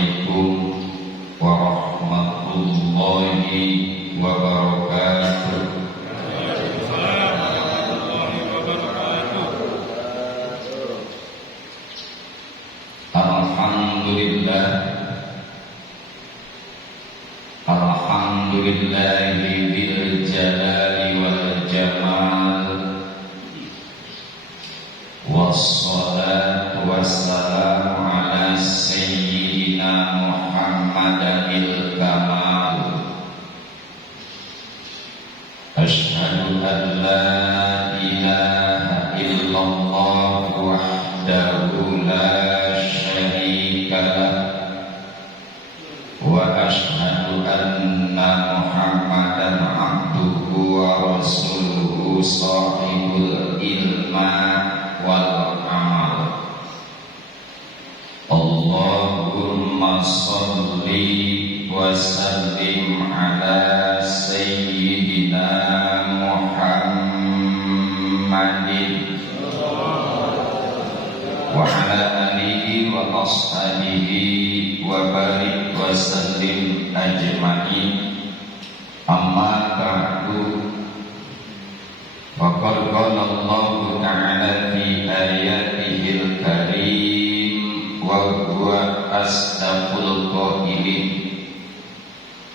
Assalamualaikum warahmatullahi wabarakatuh. Alhamdulillah, alhamdulillahi dzil jalali wal jamal, wassalatu wassalamu ala sayyidina Muhammadil kamal. Asyhadu an la ilaha illallah wahdahu la syarika lah, wa asyhadu anna Muhammadan abduhu wa rasuluhu sahibul ilma wal amal. Allahumma sholli wa sallim ala sayyidina Muhammadin wa ala alihi wa ashabihi wa barik wa sallim ajma'in. Amma ba'du, faqad qala Allahu ta'ala fi ayatihil karim wa huwa asdaqul qailin.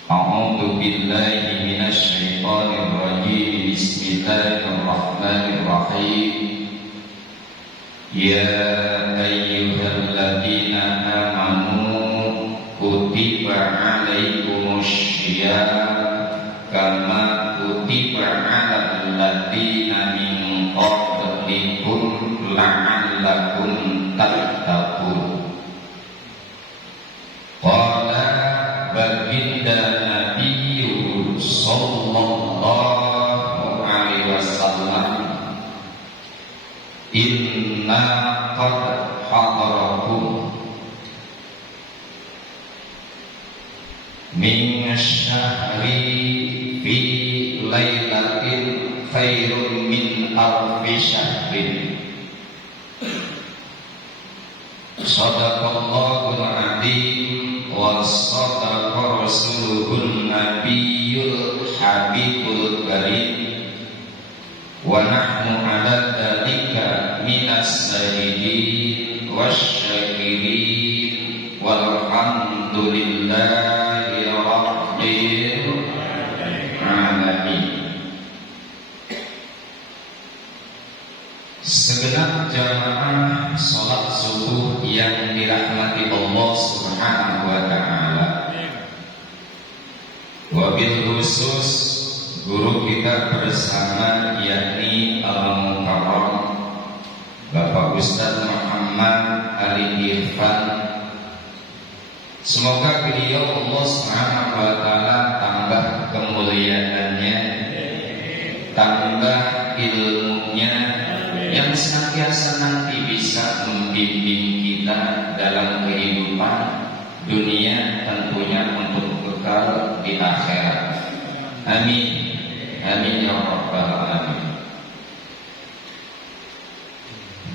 A'udzu billahi minasy syaithanir rajim. Bismillahirrahmanirrahim. Ya ayyuhalladzina amanu kutiba alaikumus syiyam kama kutiba alal ladzina min qablikum la'allakum tattaqun. Qala baginda Nabi sallallahu alaihi wasallam, inna qad hadarakum min syahri fi lailatin khairun min alfi syahrin. Shadaqallahul adzim wa shadaqa rasuluhun nabiyyul habibul karim, wa nahnu ala dzalika minas syahidin wasyakirin walhamdulillahi rabbil alamin. Segenap jamaah salat subuh yang dirahmati Allah Subhanahu wa taala, wabil khusus guru kita bersama yakni Al-Mukarram Bapak Ustaz Muhammad Ali Irfan. Semoga beliau Allah Subhanahu wa taala tambah kemuliaannya, tambah ilmunya, yang senantiasa nanti bisa membimbing kita dalam kehidupan dunia, tentunya untuk kekal di akhirat. Amin. Amin ya rabbal alamin.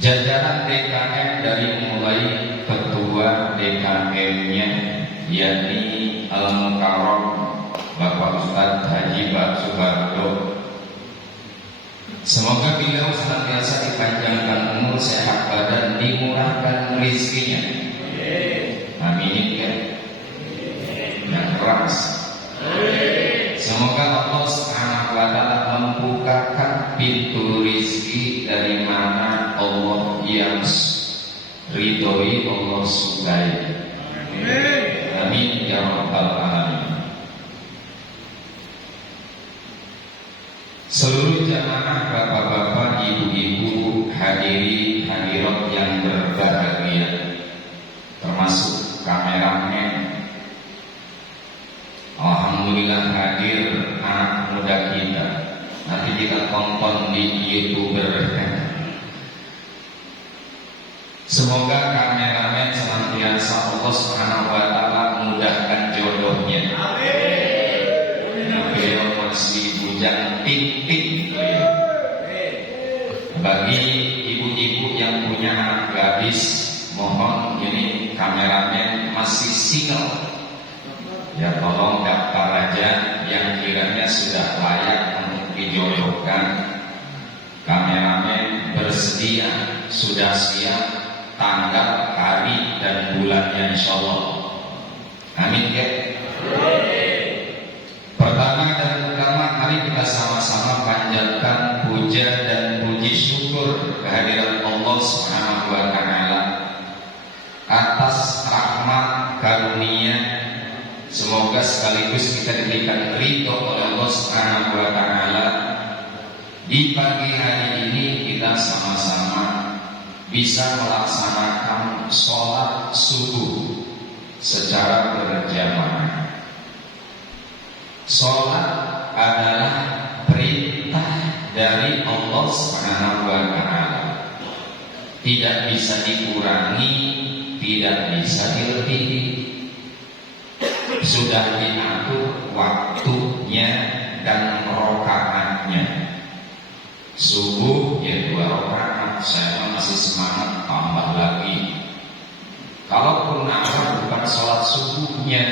Jajaran DKM dari mulai ketua DKM-nya yakni Al-Mukarram Bapak Ustaz Haji Bak Subardo, semoga beliau senantiasa dipanjangkan umur, sehat badan, dimurahkan rezekinya. Amin ya. Yang keras. Semoga Allah Subhanahu wa taala membukakan pintu rezeki dari mana Allah yang ridhoi, Allah sukai. Amin ya rabbal alamin. Seluruh jamaah bapak-bapak, ibu-ibu, hadirin hadirat yang berbahagia, termasuk kameramen. Alhamdulillah hadir anak muda kita. Nanti kita tonton di YouTuber. Semoga kameramen senantiasa Allah Subhanahu wa taala mudahkan jodohnya. Amin. Beliau masih bujang tik-tik. Bagi ibu-ibu yang punya anak gadis, mohon ini kameramen masih Ya tolong daftar aja yang kiranya sudah layak untuk dijodohkan. Kameramen bersedia, sudah siap tanggal, hari, dan bulannya insyaallah. Amin ya. Pertama dan utama, mari kita sama-sama panjatkan puja dan puji syukur kehadirat Allah Subhanahu wa taala atas rahmat karunia. Semoga sekaligus kita diberikan ridho oleh Allah Subhanahu wa taala. Di pagi hari ini kita sama-sama bisa melaksanakan sholat subuh secara berjamaah. Sholat adalah perintah dari Allah Subhanahu wa taala. Tidak bisa dikurangi, tidak bisa dilebihi. Sudah diatur waktunya dan rakaatnya. Subuh ya 2 rakaat, saya masih semangat tambah lagi. Kalaupun nafar bukan sholat subuhnya,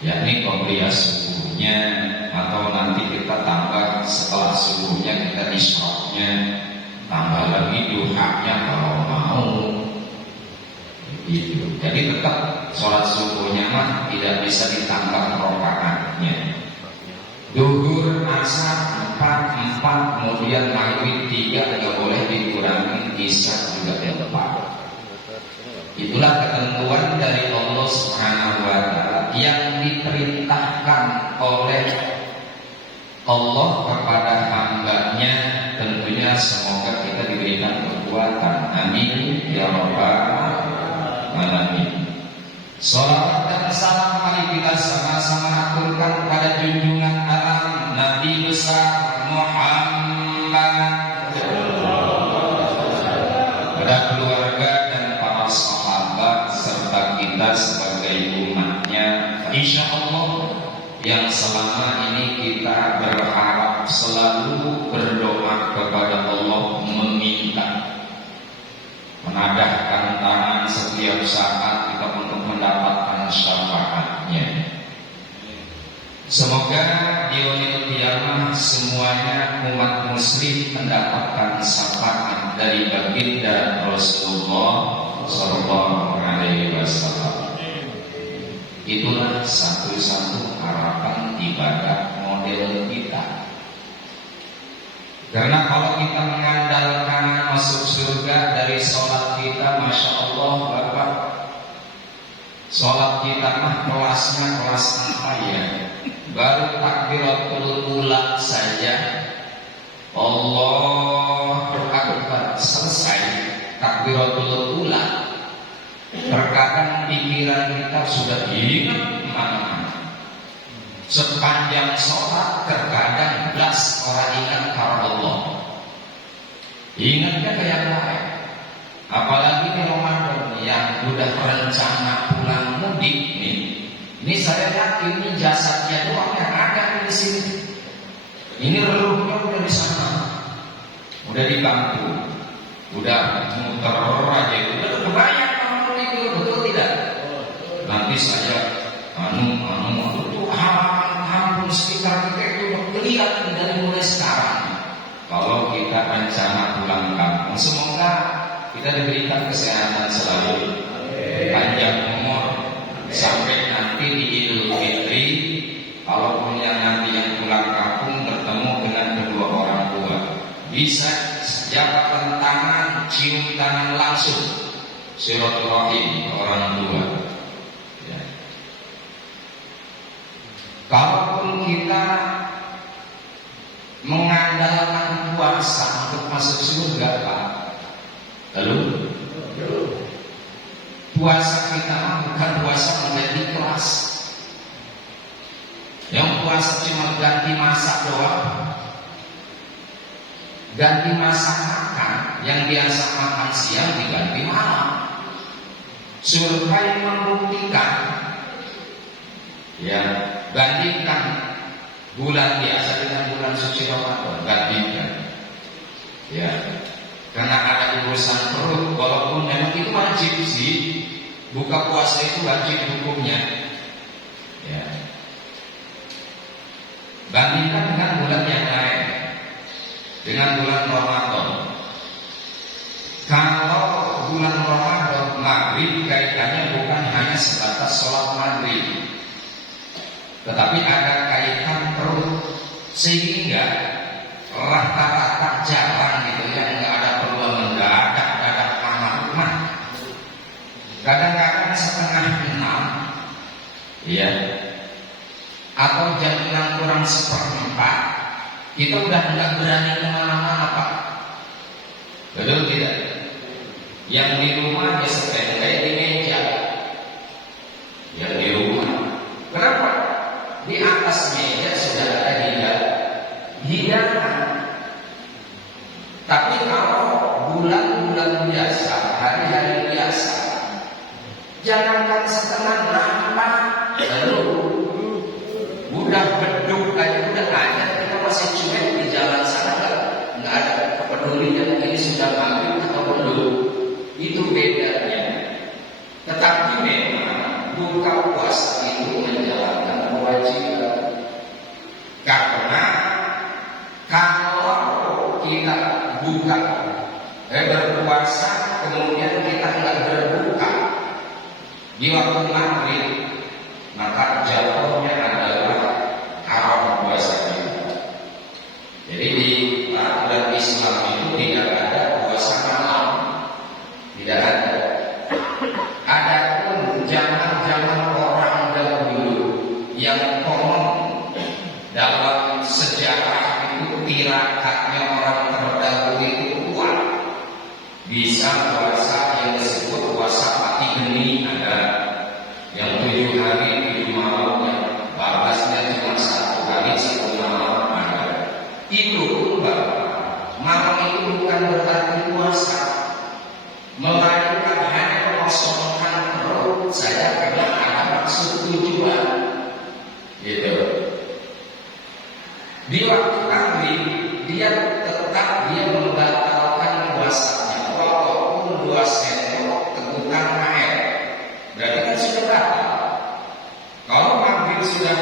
yakni qobliyah subuhnya, atau nanti kita tambah setelah subuhnya kita isyraqnya, tambah lagi duhanya kalau mau. Gitu. Jadi tetap sholat subuhnya mah tidak bisa ditambah rakaatnya. Duhur, asar 4, kemudian maghrib 3 tidak boleh dikurangi, isya juga 4. Itulah ketentuan dari Allah Subhanahu wa taala yang diperintahkan oleh Allah kepada hambanya. Tentunya semoga kita diberikan kekuatan. Amin ya rabbal alamin. Salawat dan salam mari kita sama-sama aturkan pada junjungan alam Nabi besar Muhammad, pada keluarga dan para sahabat serta kita sebagai umatnya. Insya Allah yang selama ini kita berharap selalu berdoa kepada Allah, meminta, menadahkan tangan setiap saat kita untuk mendapatkan syafaatnya. Semoga di yaumil qiyamah semuanya umat muslim mendapatkan syafaat dari baginda Rasulullah sallallahu alaihi wasallam. Itulah satu-satu harapan ibadah model kita. Karena kalau kita mengandalkan masuk surga dari sholat kita, masya Allah Bapak, sholat kita mah kelasnya kelas apa ya? Baru takbiratul ula saja, Allahu Akbar, selesai takbiratul ula. Terkadang pikiran kita sudah ingat mana-mana. Sepanjang sholat terkadang belas orang ingat karena Allah. Ingatnya kayak lain. Apalagi di Ramadan yang udah rencana pulang mudik nih. Ini saya yakin ini jasadnya doang yang ada di sini. Ini ruhnya udah di sana, udah di kampung, udah muter aja, udah kebayang kalau itu betul tidak? Nanti saya halaman sekitar kita itu udah kelihatan dari mulai sekarang. Kalau kita rencana pulang kampung, semoga kita diberikan kesehatan selalu, panjang umur sampai nanti di Idul Fitri. Kalaupun yang nanti yang pulang kampung bertemu dengan kedua orang tua, bisa jabatan tangan, cium tangan langsung, silaturahim orang tua. Ya. Kalaupun kita mengandalkan puasa untuk masuk surga, Pak, lalu puasa kita bukan puasa menjadi kelas. Yang puasa cuma ganti masak doang, ganti masak makan. Yang biasa makan siang diganti malam. Survei membuktikan, ya, bandingkan bulan biasa dengan bulan suci Ramadan, bandingkan, ya. Karena ada urusan perut, walaupun memang itu wajib sih, buka puasa itu wajib hukumnya. Bandingkan dengan bulan yang lain, dengan bulan Ramadan. Kalau bulan Ramadan maghrib kaitannya bukan hanya sebatas sholat maghrib, tetapi ada kaitan perut, sehingga rata-rata jarang gitu ya, nggak ada peluang mendadak aman. Kadang-kadang setengah 6, ya, atau jam 6 kurang 1/4, kita udah nggak berani kemana-mana, Pak. Betul tidak? Yang di rumah ya standby di meja. Yang di rumah, kenapa? Di atas meja sudah ada hidangan. Tapi kalau bulan-bulan biasa, hari-hari biasa, jangankan setengah 6, lalu udah beduk aja, udah ada, kita masih cuek di jalan sana, nggak ada kepedulian ini sudah maghrib atau belum. Itu bedanya. Tetapi memang buka puasa itu menjalankan kewajiban. Karena kalau kita berpuasa kemudian kita nggak berbuka di waktu maghrib, maka jatuhnya adalah haram puasa kita. Jadi di aturan Islam itu tidak ada puasa malam, tidak ada. Adapun zaman-zaman orang dahulu yang konon dalam sejarah itu tirakatnya orang terdahulu itu kuat, bisa puasa yang disebut puasa pati geni, ada yang 7 hari 7 malam, yang batasnya cuma 1 hari 1 malam ada. Itu malam itu bukan berarti puasa, melainkan hanya mengosongkan perut saja karena ada maksud tujuan, gitu. Di waktu maghrib dia tetap membatalkan puasanya walaupun 2 sendok tegukan air, berarti kan sudah batal. Kalau maghrib sudah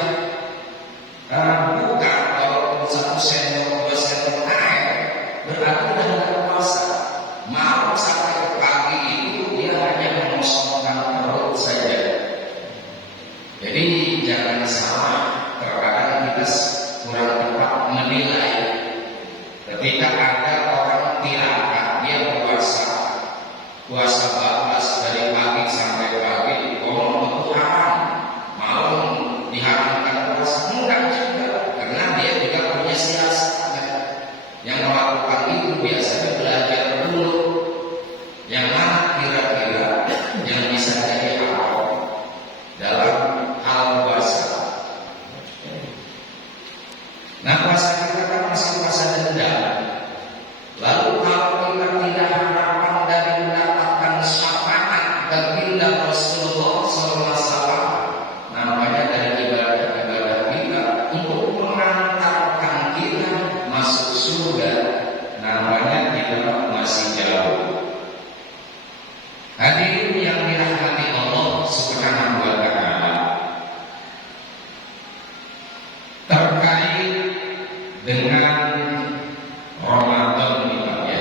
buka walaupun 1 sendok 2 sendok air, berarti sudah tidak puasa. Malam sampai pagi itu dia hanya mengosongkan perut saja. Jadi jangan salah, terkadang kita kurang tepat menilai. Ketika ada orang tirakat, dia puasa bablas dari pagi sampai pagi, itu haram, mau diharamkan puasa, enggak juga, karena dia juga punya siasatnya. Yang melakukan itu biasanya belajar dulu yang mana kira-kira yang bisa jadi haram dalam hal puasa. Nah, puasa kita kan masih puasa dendam. Lalu kalau kita tidak harapan dari mendapatkan syafaat baginda Rasulullah SAW, namanya dari ibadah-ibadah kita untuk mengantarkan kita masuk surga, namanya kita masih jauh. Hadirin yang dirahmati Allah Subhanahu wa Ta'ala, terkait dengan Ramadan ya,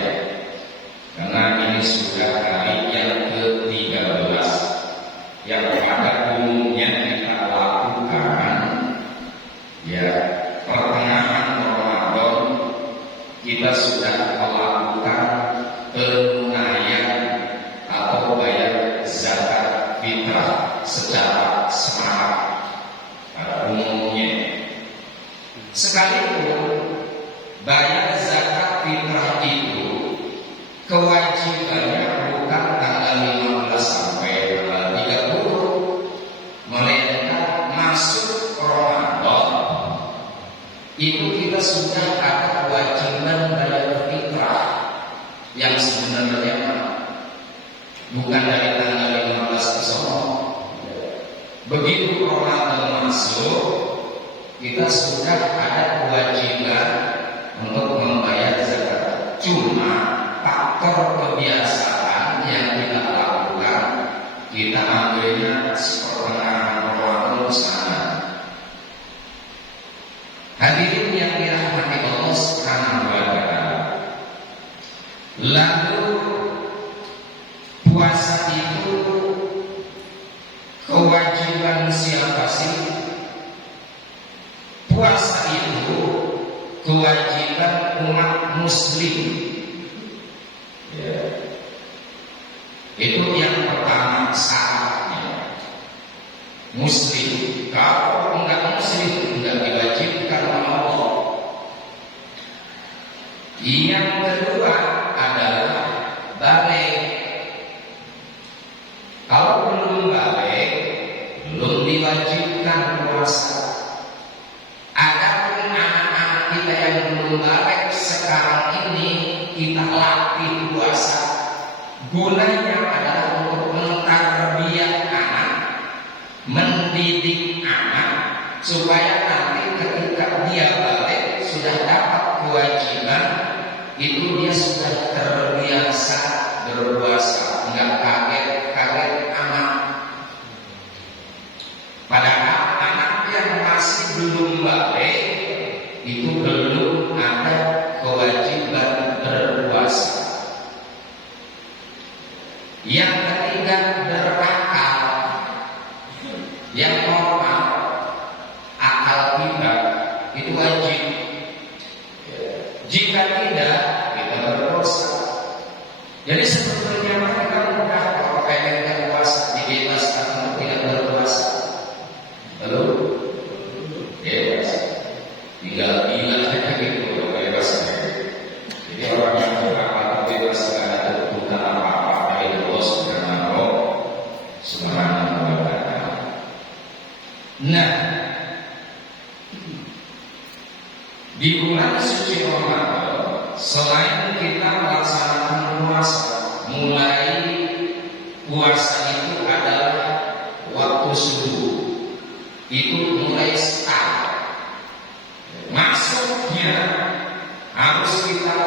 karena ini sudah hari yang ke-13 yang pada umumnya kita lakukan ya. Pertengahan Ramadan kita sudah melakukan penunaian atau bayar zakat fitrah secara semarak pada umumnya. Sekalipun bayar zakat fitrah itu kewajibannya bukan tanggal 15 sampai tanggal 30, melainkan masuk Ramadan itu kita sudah ada kewajiban bayar fitrah yang sebenarnya bukan dari tanggal 15 ke sono. Begitu Ramadan masuk, kita sudah ada kewajiban untuk membayar zakat. Cuma faktor kebiasaan yang kita lakukan, kita ambilnya pertengahan Ramadan sana. Hadirin yang dirahmati Allah Subhanahu wa taala. Lalu puasa itu kewajiban siapa sih? Puasa itu kewajiban umat muslim. Ya. Itu yang pertama syaratnya. Muslim. Kalau enggak muslim enggak diwajibkan oleh Allah. Yang kedua adalah balik. Kalau belum balik, belum diwajibkan puasa. Adapun anak-anak kita yang belum balik sekarang ini kita latih puasa. Gunanya adalah untuk mentarbiyah anak, mendidik anak supaya nanti ketika dia balik sudah dapat kewajiban, itu dia sudah terbiasa berpuasa, enggak kaget-kaget amat. Padahal anak yang masih belum balik itu belum ada kewajiban berpuasa. Yang ketiga berakal, yang normal, akal kita itu wajib. Jika tidak, kita berdosa. Jadi sebetulnya kita mudah kalau pengen berpuasa, dibebaskan untuk tidak berpuasa. Lalu bebas, tinggal bilang aja gitu bebas. Jadi orang yang berakal bebas tidak ada tuntutan apa-apa dari Allah Subhanahu wa taala. Nah, di bulan suci Ramadan, selain kita melaksanakan puasa, mulai puasa itu adalah waktu subuh, itu mulai start. Maksudnya harus kita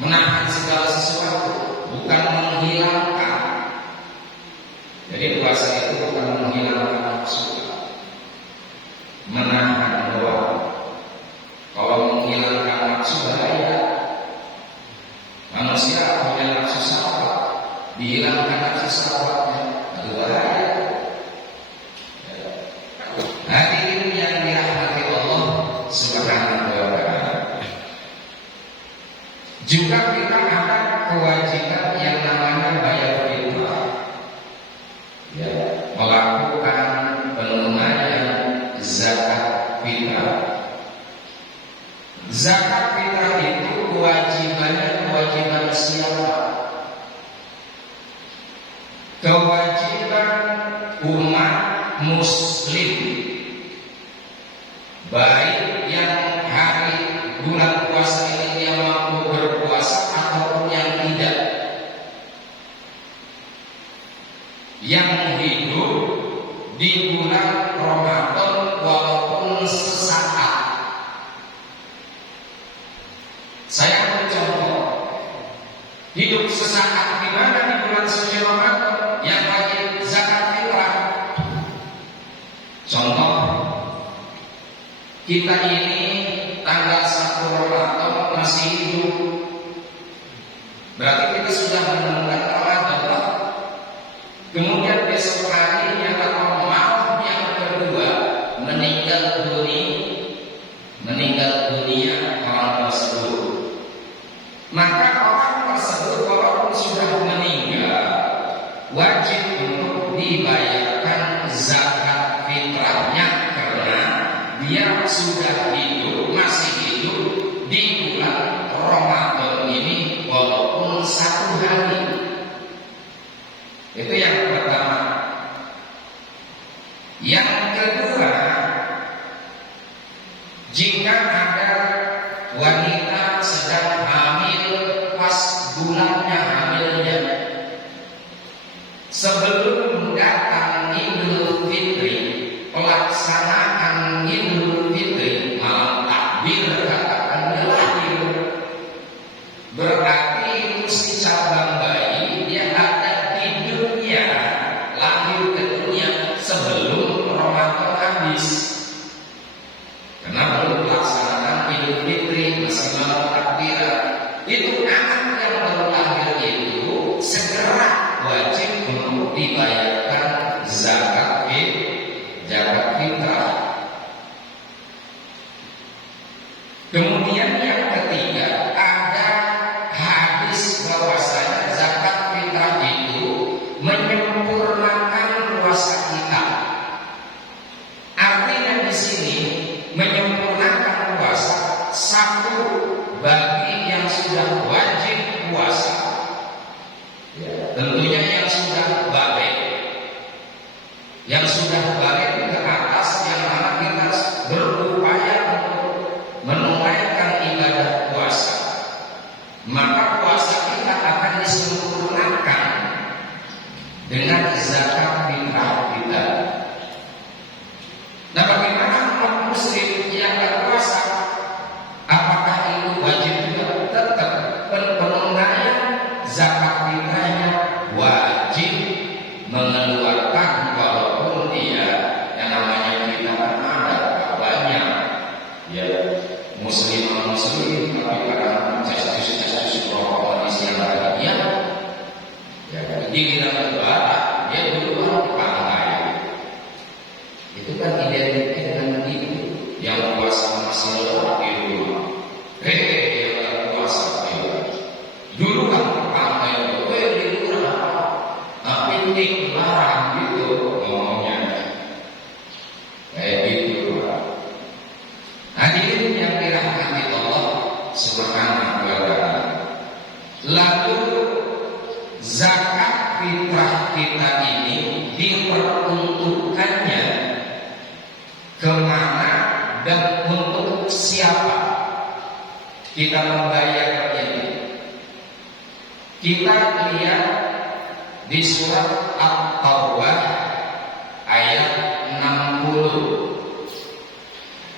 menahan segala sesuatu, bukan menghilangkan. Jadi puasa itu bukan menghilangkan nafsu, menahan doang. Kalau menghilangkan nafsu bahaya. Manusia punya nafsu syahwat, dihilangkan nafsu syahwatnya, itu bahaya. Hadirin yang dirahmati Allah Subhanahu wa taala. Juga kita ada kewajiban yang namanya bayar fitrah. Ya, melakukan penunaian zakat fitrah. Zakat fitrah itu kewajiban siapa? Kewajiban umat muslim, baik yang hari bulan puasa ini yang mampu berpuasa ataupun yang tidak, yang hidup di bulan Ramadan walaupun sesaat. Saya mencontoh hidup sesaat di mana di bulan suci Ramadan yang wajib zakat fitrah. Contoh, kita ini tanggal 1 Ramadan masih hidup, berarti kita sudah menemukan Ramadan. Kemudian besok harinya atau malam yang kedua meninggal dunia orang tersebut. Maka orang tersebut walaupun sudah meninggal wajib untuk dibayarkan zakat fitrahnya karena dia sudah hidup, masih hidup di bulan Ramadan ini walaupun 1 hari. Itu yang pertama. Yang kedua, jika ada wanita sedang hamil pas bulannya hamilnya, sebelum datang Idul Fitri, pelaksanaan Idul Fitri, malam takbir katakan lahir, berarti itu si cabang bayi dia ada di dunia, lahir ke dunia sebelum Ramadan habis. ketiga, ada hadis bahwasanya zakat fitrah itu menyempurnakan puasa kita. Artinya di sini menyempurnakan puasa, satu bagi yang sudah wajib puasa, ya, tentunya yang sudah balik, yang sudah balik ke atas, yang mana kita berupaya untuk menunaikan ibadah puasa, maka puasa kita akan disempurnakan dengan zakat fitrah kita. Nah, bagaimana umat muslim yang berpuasa? Apakah itu wajib juga? Tetap penunaian zakat fitrahnya wajib mengeluarkan, walaupun dia yang namanya kita kan ada banyak ya muslim tapi kadang casus rokok di siang hari ya giliran lebaran dia dulu dipanggil. Itu kan identiknya dengan itu yang puasa masih lelah di rumah. Dia puasa dulu kan dipanggil, di rumah pinting larang gitu ngomongnya kayak gitu. Hadirin yang dirahmati Allah Subhanahu wa ta'ala. Lalu zakat fitrah kita ini diperuntukkannya kemana dan untuk siapa kita membayar ini? Kita lihat di surat At-Taubah ayat 60.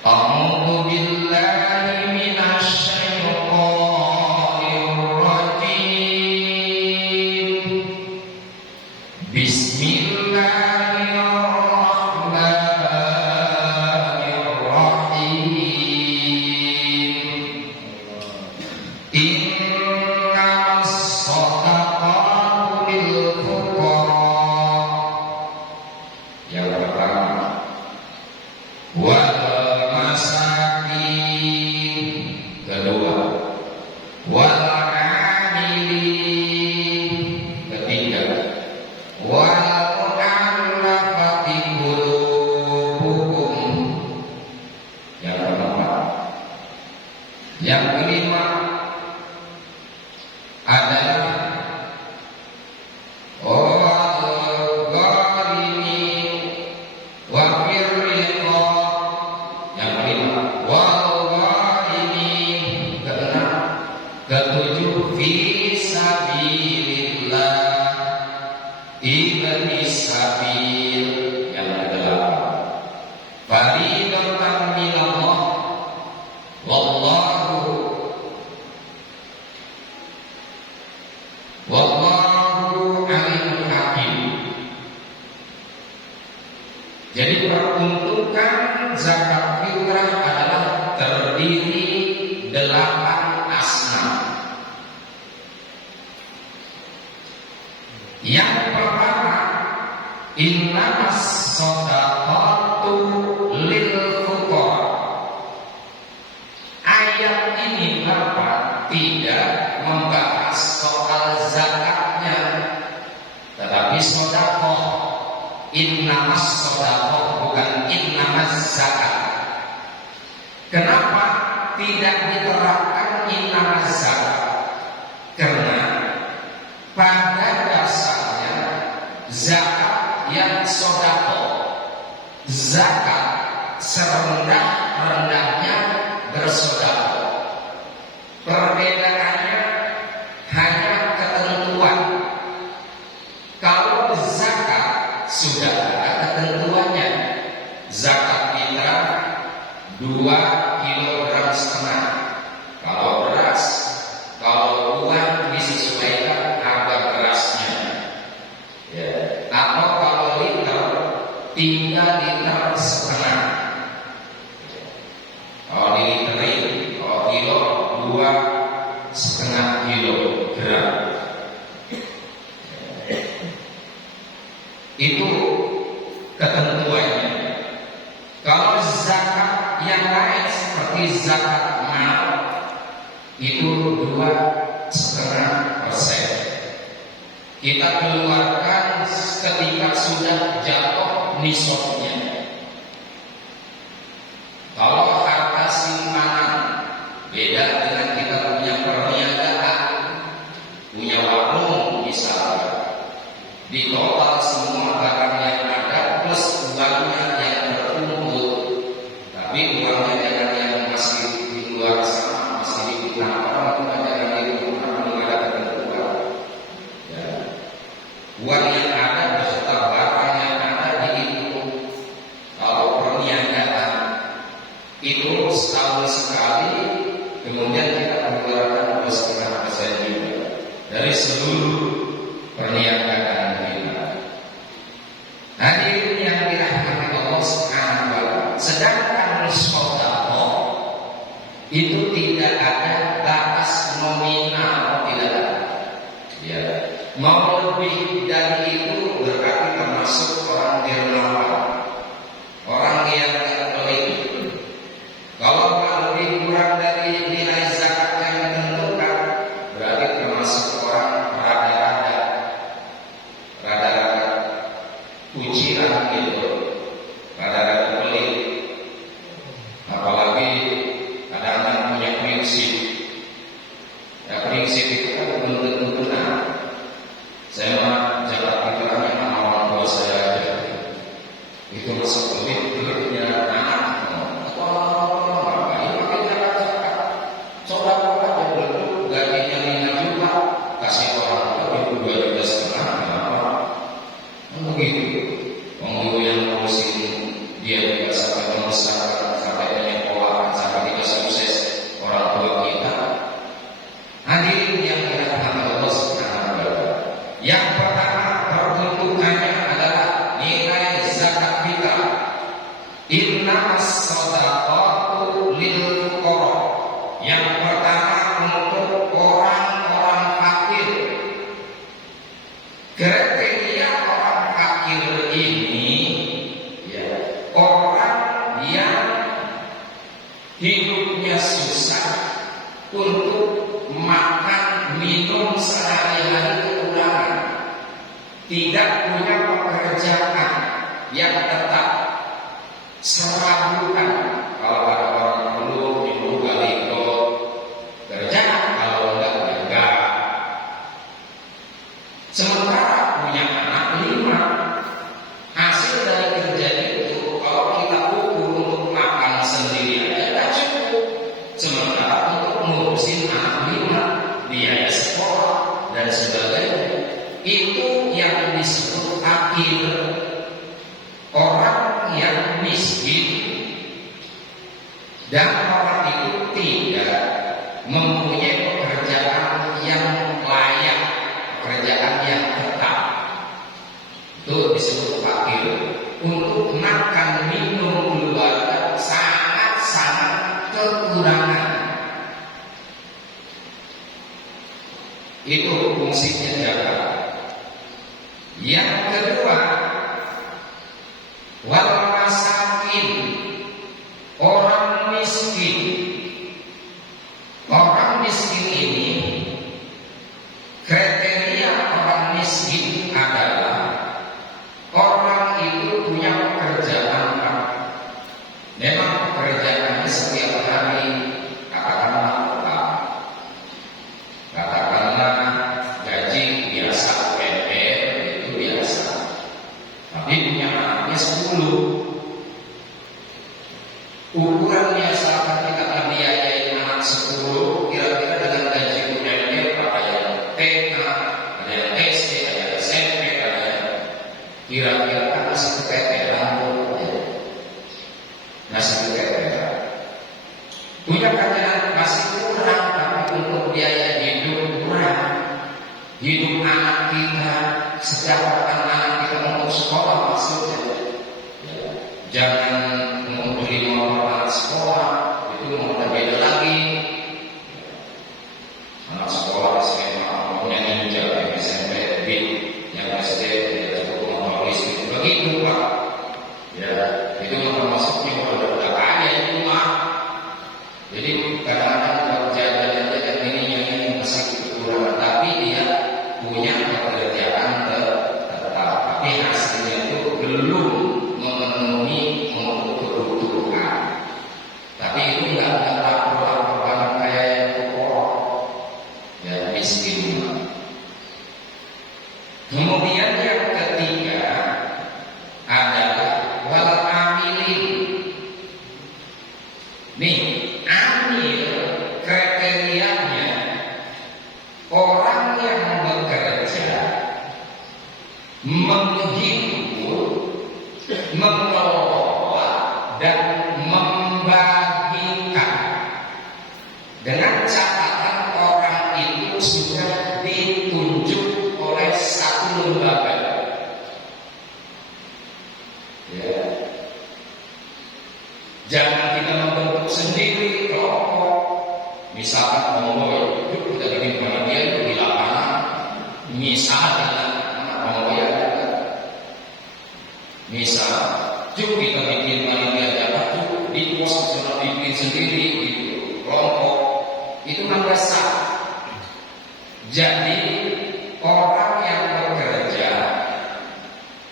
A'udzu billahi minasy syaithanir rajim. Bismillahirrahmanirrahim. Innamas shadaqatu lil fuqara. Yang pertama, wal masakin. Kedua, wal amilin. Ketiga, wal mu'allafati qulubuhum. Yang keempat. Yang kelima adalah ketujuh fisabilillah ibni sabil. Yang kedelapan faridatan minallah wallahu alimul hakim. Jadi peruntukan zakat fitrah adalah terdiri 8 asnaf. Yang pertama, innamas shadaqatu lil fuqara. Ayat ini Bapak tidak membahas soal zakatnya, tetapi sedekah. Innamas shadaqah, bukan innamas zakat. Kenapa tidak diterapkan innamas zakat? Karena pada dasarnya zakat yang sedekah, zakat serendah-rendahnya bersedekah. Perbedaannya hanya ketentuan. Kalau zakat sudah ada ketentuannya. Zakat fitrah 2,5 kg. Kalau beras, kalau uang disesuaikan harga berasnya. Ya. Atau kalau liter 3,5 liter. Kalau diliterin, kalau kilo 2,5 kilogram. Itu ketentuannya. Kalau zakat yang lain seperti zakat mal itu 2,5%. Kita keluarkan ketika sudah jatuh nisabnya. Kalau harta simpanan beda dengan kita punya perniagaan, punya warung misalnya, di total semua barang yang ada plus uangnya yang terkumpul, tapi uangnya jangan yang masih di luar sana, masih digunakan orang, itu jangan digunakan, belum ada ketentuan. Ya. Uang yang ada beserta barang yang ada dihitung. Kalau perniagaan itu setahun sekali, kemudian kita keluarkan 2,5% juga dari seluruh perniagaan kita. Hadirin yang dirahmati Allah Subhanahu wa taala, sedangkan sedekah itu tidak ada batas nominal, tidak ada. Ya, mau lebih dari itu berarti termasuk orang dermawan, orang yang tidak pelit. Kalau lebih kurang dari nilai zakat yang ditentukan, berarti termasuk orang rada-rada kuciran gitu, rada-rada pelit. Apalagi kadang-kadang punya prinsip. Ya, prinsip itu kan belum tentu benar. Saya mah jalan pikirannya sama orang tua saya aja. Itu masuk pelitnya anak. Kasih orang itu 2,5 juta, kenapa? Begitu. Orang itu yang ngurusin dia juga sampai membesarkan, sampai menyekolahkan, sampai kita sukses orang tua kita. Hadirin yang dirahmati Allah Subhanahu wa taala. Yang pertama peruntukannya adalah nilai zakat fitrah. Innamas shadaqatu lil fuqara. Yang pertama untuk orang-orang fakir. Kriteria orang fakir ini, ya, orang yang hidupnya susah, untuk makan minum sehari-hari kekurangan, tidak punya pekerjaan yang tetap, serabutan. Kalau ada orang dulu ibu galiko kerja, kalau enggak. Sementara punya anak 5, hasil dari kerja itu kalau kita ukur untuk makan sendiri aja tidak cukup. Sementara untuk ngurusin anak 5, biaya sekolah dan sebagainya, itu yang disebut fakir, orang yang miskin. Dan orang itu tidak mempunyai pekerjaan yang layak, pekerjaan yang tetap, itu disebut fakir. Untuk makan minum keluarga sangat-sangat kekurangan. Itu fungsinya zakat. Yang kedua, wal masakin, orang miskin. Orang miskin ini, kriteria orang miskin adalah orang itu punya pekerjaan. Memang pekerjaannya setiap hari katakanlah gaji biasa UMR, itu biasa. Tapi punya anaknya 10. Ukurannya saat kita membiayai anak 10, kira-kira dengan gaji UMR ada yang TK, ada yang SD, ada yang SMP, ada yang kira-kira masih keteteran, masih keteteran. Punya kerjaan masih kurang, tapi untuk biaya hidup kurang. Hidup anak kita, setiap anak kita untuk sekolah maksudnya. Jangan mau beli motor anak sekolah, itu mau beda lagi. Anak sekolah SMA punya ninja, SMP, yang SD tidak cukup motor listrik, begitu Pak. Ya, itu termasuknya kalau udah kaya itu mah. Jadi kadang-kadang buat jajan aja punya pekerjaan tetap, tapi hasilnya itu belum memenuhi untuk kebutuhan. Tapi itu nggak lapor-laporan kayak yang pokok, ya miskin. Kemudian yang ketiga adalah wal amilin. Nih, amil kriterianya orang yang bekerja, menghibur, mengelola dan membagikan. Dengan catatan orang itu sudah ditunjuk oleh satu lembaga. Ya. Jangan kita membentuk sendiri kelompok. Misalkan Mongoy, itu kita bikin panitia itu di lapangan. Misalnya Mongoy ada. Misal, yuk kita bikin panitia Jakarta, di pos sudah bikin sendiri gitu, kelompok. Itu namanya sah. Jadi orang yang bekerja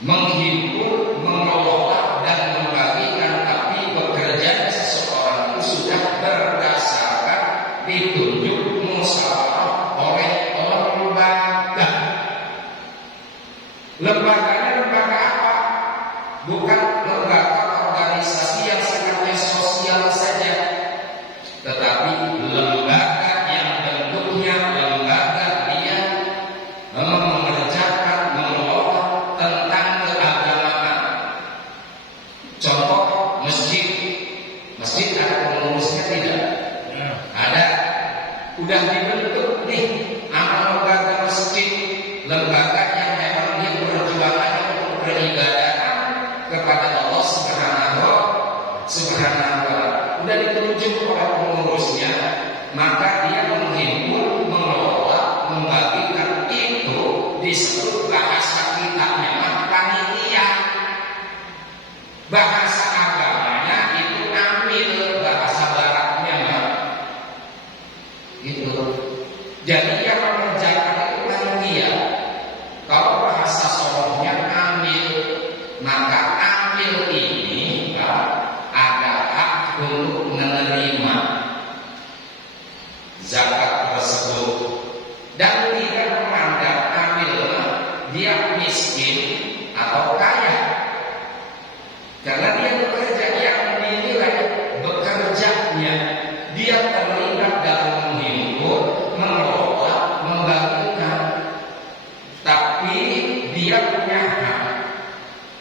menghibur, mengelola dan membagikan, tapi bekerja seseorang itu sudah berdasarkan ditunjuk musyawarah oleh lembaga. Lembaganya lembaga apa? Bukan lembaga organisasi yang sifatnya sosial saja, tetapi lembaga yang bentuknya lembaga dia mengerjakan, mengelola tentang keagamaan. Contoh masjid, masjid ada pengurusnya tidak? Ada. Udah dibentuk nih amal lembaga masjid, lembaga yang memang dia perjuangannya untuk beribadah kepada Allah Subhanahu wa Ta'ala. Udah ditunjuk oleh pengurusnya, maka dia menghibur, mengelola, membagikan. Itu disebut bahasa kitanya panitia. Bahasa agamanya itu amil, bahasa baratnya itu. Jadi yang mengerjakan itu panitia. Kalau bahasa sorohnya amil, maka amil ini ada hak untuk menerima zakat tersebut dan tidak memandang amil dia miskin atau kaya, karena dia bekerja. Yang dinilai bekerjanya, dia terlibat dalam menghimpun, mengelola, membagikan, tapi dia punya hak.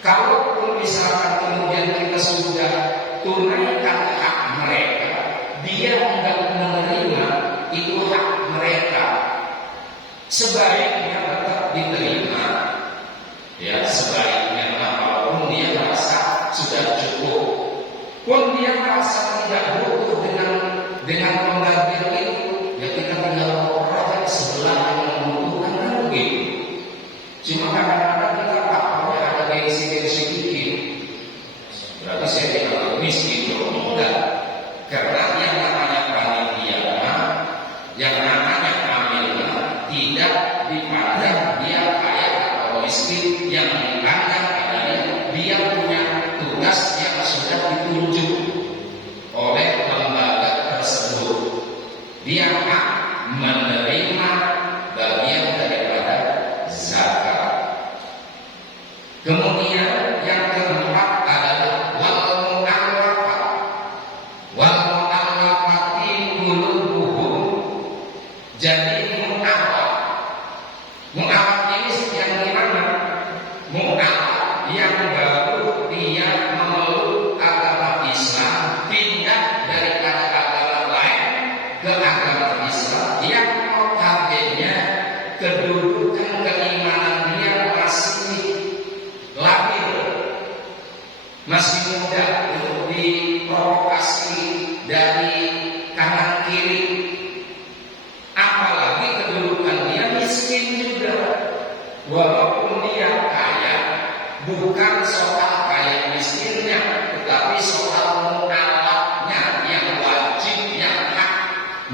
Kalaupun misalkan kemudian kita sudah tunaikan hak mereka, dia enggak menerima, itu hak mereka. Sebaiknya tetap diterima, ya sebaiknya. Walaupun dia merasa sudah cukup, pun dia merasa tidak butuh dengan pembagian itu, ya kita tinggal orang sebelah yang membutuhkan kan begitu. Cuma kadang-kadang kita pahamnya ada gengsi-gengsi dikit, berarti saya tidak miskin dong. Enggak, karena yang namanya panitia, yang namanya amilnya tidak dipandang dia kaya atau miskin. Yang dipandang adalah dia punya tugas yang sudah ditunjuk oleh lembaga tersebut. Dia hak menerima bagian daripada zakat. Kemudian yang keempat adalah wal mu'allafah. Wal mu'allafati qulubuhum. Jadi mu'allaf. Mu'allaf ini yang gimana? Mu'allaf yang baru dia memeluk agama Islam, pindah daripada agama lain ke agama Islam, yang notabene kedudukan keimanan dia masih lahir, masih muda untuk diprovokasi dari kanan kiri. Apalagi kedudukan dia miskin juga. Walaupun dia kaya, bukan soal kaya miskinnya, tetapi soal mu'alafnya yang wajib, yang hak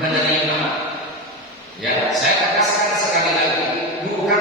menerima. Ya, saya tegaskan sekali lagi, bukan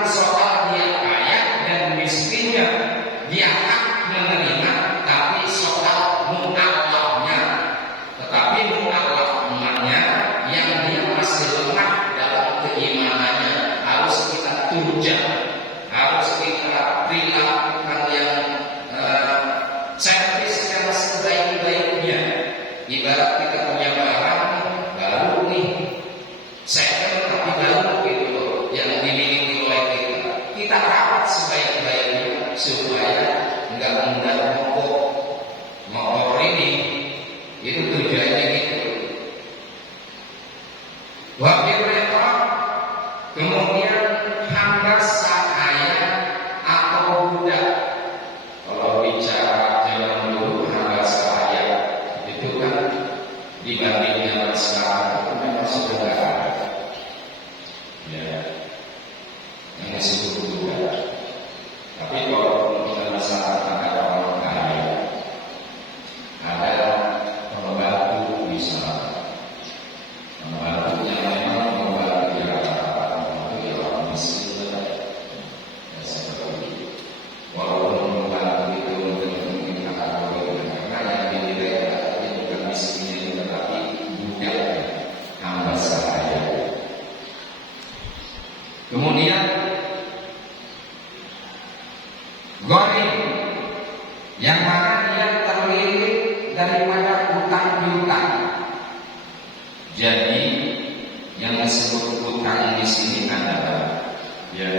disebut hutang di sini adalah ya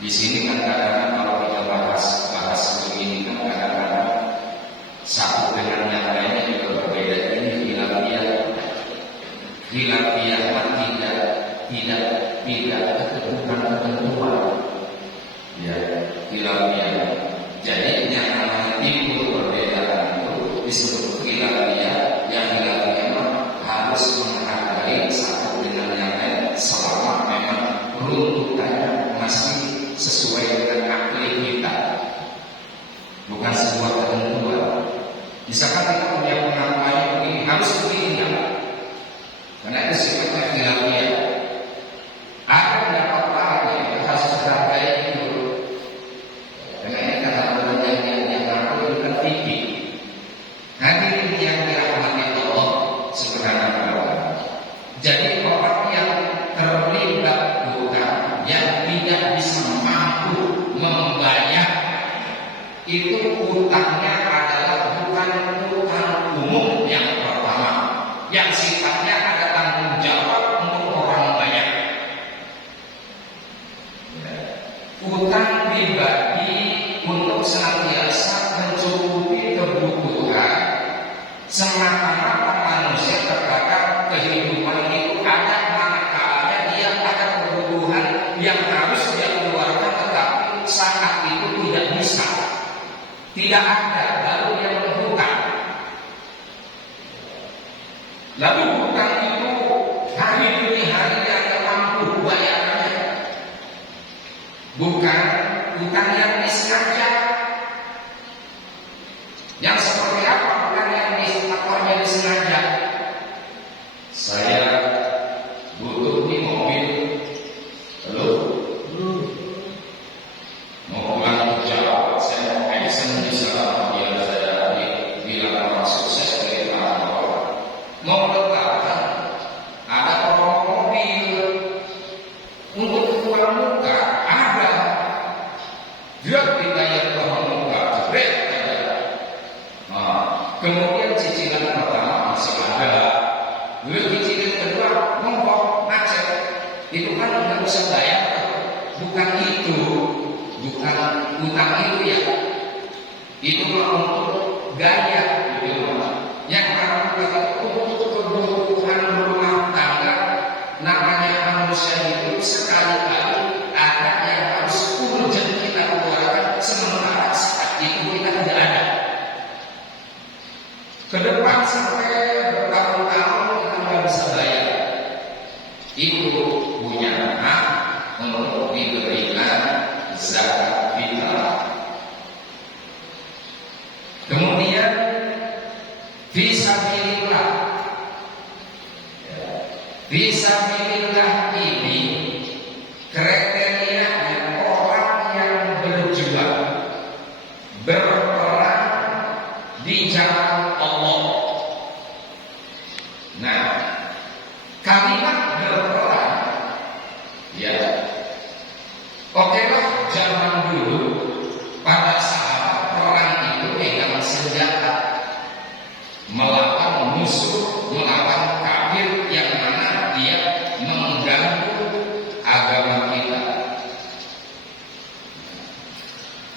di sini kan kadang-kadang kalau kita bahas begini kan kadang-kadang satu dengan yang lainnya juga berbeda. Ini hilafiyah tidak bukan ketentuan ya hilafiyah. Jadi yang namanya timbul perbedaan itu disebut hilafiyah. Yang hilafiyah harus menghargai satu dengan yang lain selama memang runtutannya masih sesuai dengan akli kita, bukan sebuah ketentuan. Misalkan kita punya pengakuan begini harus begini ya, karena itu sifatnya hilafiyah. Ada pendapat lain yang harus terhargai itu. Karena ini kan aturan yang ngaku itu kan fikih. Hadirin yang dirahmati Allah Subhanahu wa Ta'ala. Jadi orang yang terlibat hutang yang tidak bisa mampu membayar itu hutangnya adalah bukan hutang umum yang pertama, yang sifatnya ada tanggung jawab untuk orang membayar. Hutang pribadi untuk senantiasa mencukupi kebutuhan semata-mata manusia terhadap kehidupan itu ada manakala dia ada kebutuhan yang harus dia keluarkan tetapi saat itu tidak bisa, tidak ada, lalu dia berhutang. Lalu hutang itu hari demi hari dia tidak mampu bayarnya. Bukan hutang yang disengaja. Yang seperti apa hutang yang disengaja? Saya butuh di mobil, lalu mau pulang kerja, saya mau action bisa biar saya bilang orang sukses dari kantor. Mau lebaran ada promo mobil untuk uang muka ada, dia dibayar uang muka jebret aja. Kemudian cicilan pertama masih ada, cicilan kedua ngomong macet, itu kan nggak bisa bayar. Bukan itu, bukan utang itu ya. Itu untuk gaya gitu. Yang karena untuk kebutuhan rumah tangga, namanya manusia itu sekali-kali ada yang harus urgent kita keluarkan, sementara saat itu kita tidak ada. Kedepan sampai bertahun-tahun kita nggak bisa bayar. Itu punya hak untuk diberikan zakat fitrah. Kemudian fisabilillah. Fisabilillah ini kriterianya orang yang berjuang berperang di jalan Allah. Nah, kalimat berperang ya oke lah, zaman dulu pada saat perang itu megang senjata melawan musuh, melawan kafir yang mana dia mengganggu agama kita.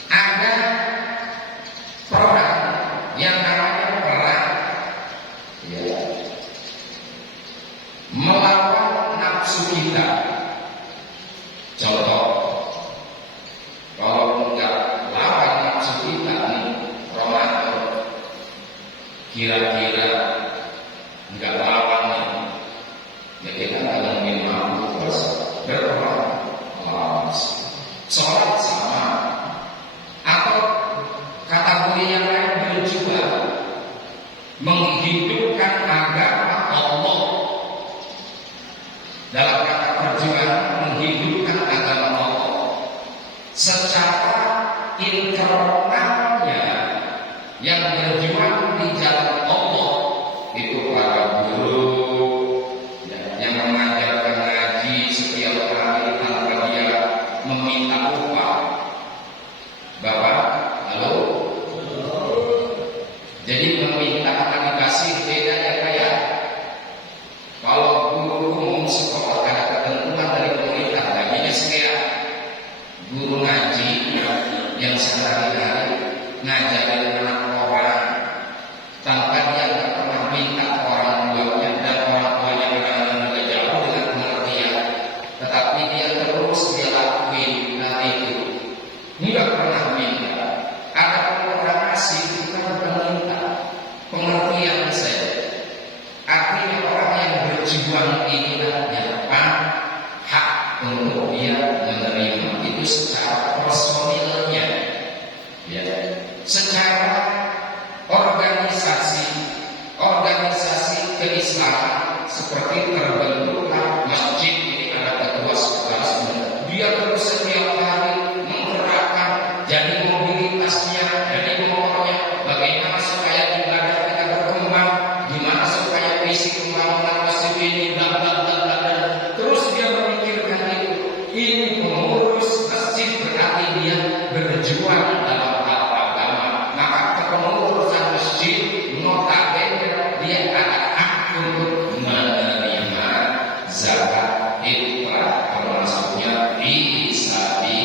Ada perang yang namanya perang ya melawan nafsu kita. Contoh, kalau enggak lawan nafsu kita nih, Ramadan, kira-kira enggak lawan nih, ya kita nggak mungkin mampu puasa. Berperang melawan sholat sama, atau kategori yang lain berjuang menghidupkan agama Allah. Dalam kata perjuangan menghidupkan agama Allah secara internalnya, yang berjuang di jalan Allah itu para guru yang mengajarkan ngaji setiap hari tanpa dia meminta upah. Bapak, halo? Jadi meminta akan dikasih, bedanya kayak kalau guru umum sekarang seperti terbentuklah masjid ini, ada ketua sekretaris, dia terus setiap hari menggerakkan jadi mobilitasnya, jadi motornya, bagaimana supaya ibadah kita berkembang, gimana supaya visi pembangunan masjid ini, bla bla bla bla. Terus dia memikirkan itu. Ini pengurus masjid berarti dia berjuang dalam hal agama. Maka kepengurusan masjid notabene dia ada hak untuk menerima zakat fitrah, termasuknya fisabilillah.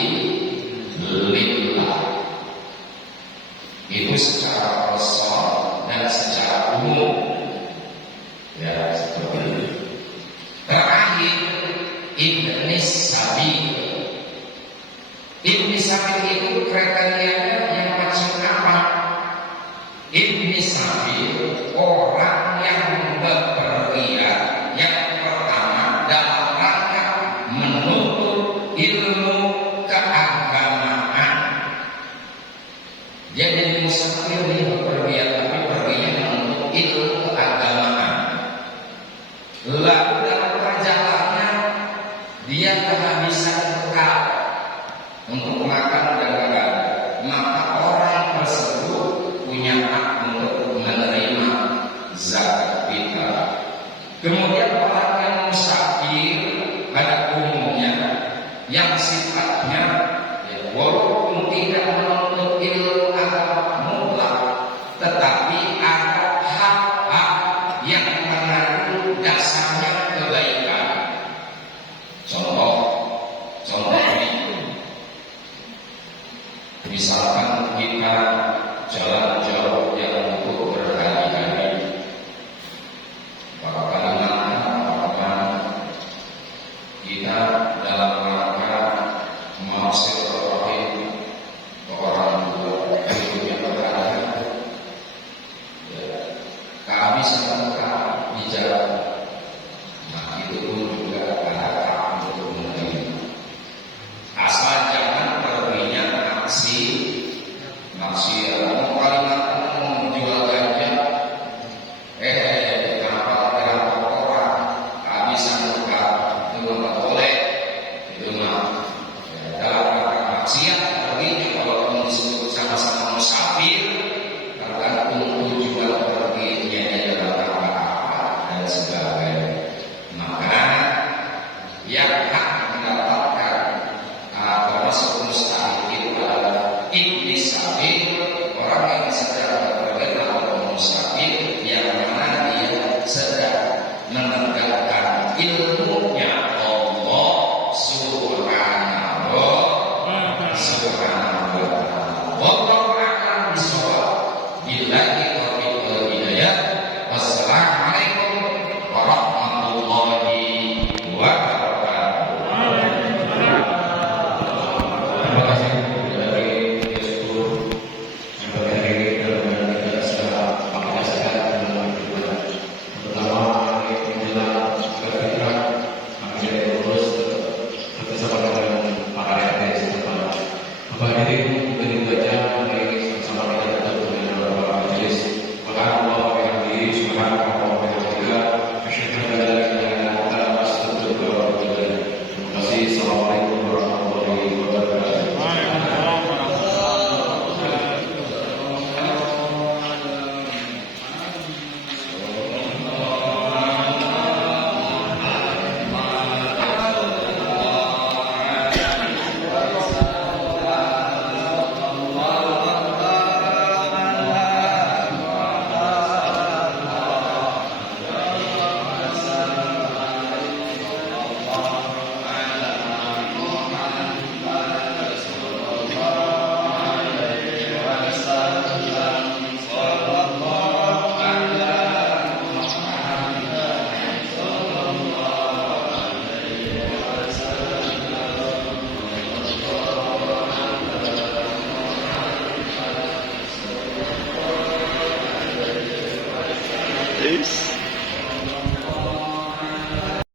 Itu secara personal dan secara umum. Ya, seperti itu. Terakhir, Ibn Sabil. Ibn Sabil itu kriterianya yang macam apa? Ibn Sabil orang yang bepergian yang pertama dalam rangka menuntut ilmu keagamaan. Dia jadi musafir, dia bepergian, tapi perginya menuntut ilmu keagamaan. Lalu dalam perjalanan dia kehabisan bekal untuk makan dan makan, maka orang tersebut punya hak untuk menerima zakat fitrah. Kemudian orang yang musafir pada umumnya yang sifatnya walaupun tidak menuntut ilmu agama mutlak, tetapi ada hak-hak yang mengandung dasarnya kebaikan. Contoh misalkan kita jalan jauh yang untuk berhari-hari, para Kalimantan, kita dalam rangka mau silaturahim ke orang tua hidup yang berhari, kehabisan